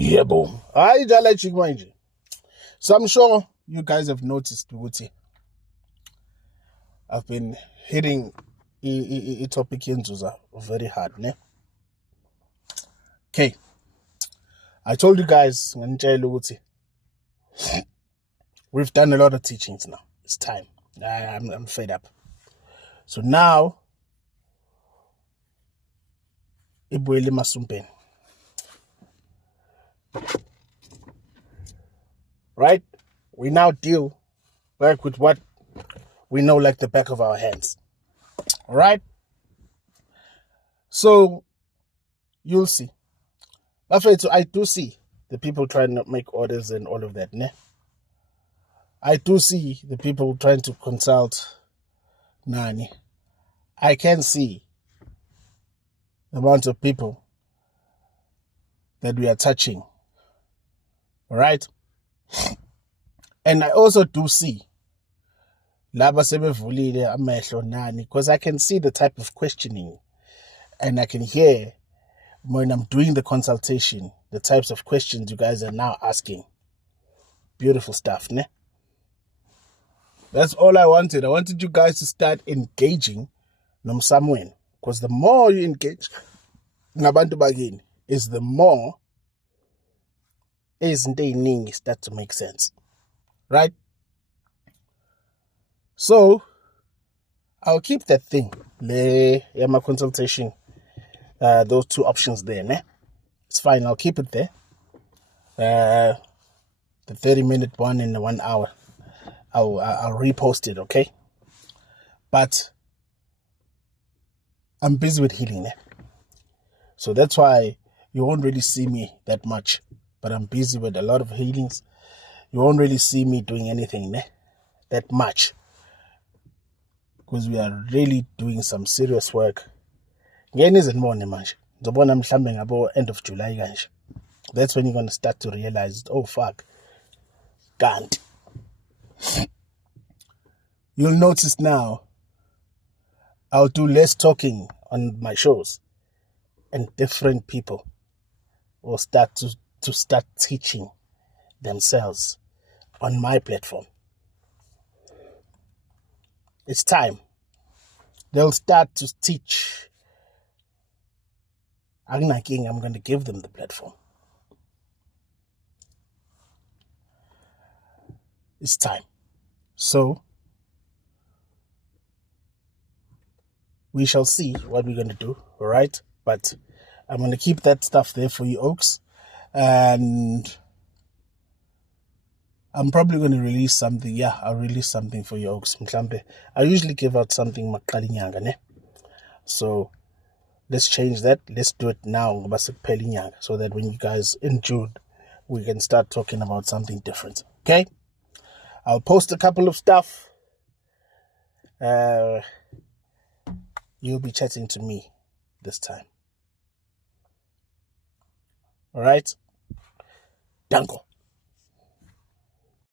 Yeah, boom. I like Chigmanje. So I'm sure you guys have noticed, Wuti. I've been hitting a topic in Zuza very hard, ne? Okay. I told you guys, Wuti, we've done a lot of teachings now. It's time. I'm fed up. So now, Ibuele Masumpen. Right? We now deal like with what we know like the back of our hands. All right? So, you'll see. I do see the people trying to make orders and all of that, ne? I do see the people trying to consult Nani. I can see the amount of people that we are touching. All right? And I also do see laba sebevulile amehlo Nani, because I can see the type of questioning and I can hear when I'm doing the consultation, the types of questions you guys are now asking. Beautiful stuff, ne? That's all I wanted. I wanted you guys to start engaging nomsamweni, because the more you engage ngabantu bagini is the more izinto eziningi start to make sense. Right? So I'll keep that thing. My consultation. Those two options there, ne? It's fine, I'll keep it there. The 30-minute one and the 1 hour. I'll repost it, okay? But I'm busy with healing, ne? So that's why you won't really see me that much. But I'm busy with a lot of healings. You won't really see me doing anything, ne? That much. Because we are really doing some serious work. Ngeni isn't more manje. Ngizobona mhlambe ngabo end of July kanje. That's when you're going to start to realize, oh fuck, can't. You'll notice now, I'll do less talking on my shows, and different people will start to start teaching themselves on my platform. It's time. They'll start to teach. I'm going to give them the platform. It's time. So, we shall see what we're going to do, all right? But I'm going to keep that stuff there for you, Oaks. And I'm probably going to release something. Yeah, I'll release something for you, Oaks. I usually give out something maqali nyanga, ne? So, let's change that. Let's do it now, so that when you guys in June, we can start talking about something different, okay? I'll post a couple of stuff. You'll be chatting to me this time. All right? Danko.